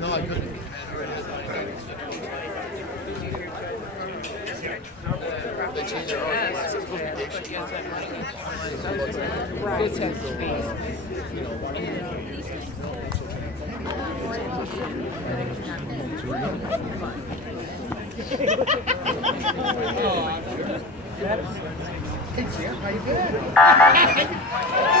No, I couldn't. They changed their own. It's supposed to be day shift. This has space. Hey, Sam, how you doing?